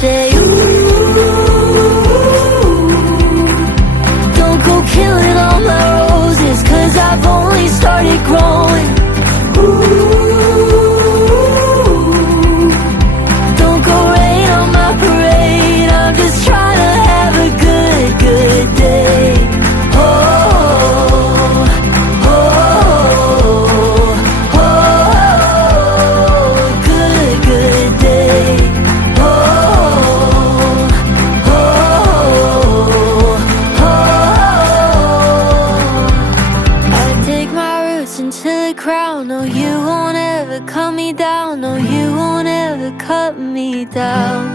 say, ooh, don't go killing all my roses, 'cause I've only started growing. Ooh, don't go rain on my parade, I'm just trying to have a good, good day. Oh, oh, oh, oh, good, good day. Oh, oh, oh, I dig my roots into the ground. No, you won't ever cut me down. No, you won't ever cut me down.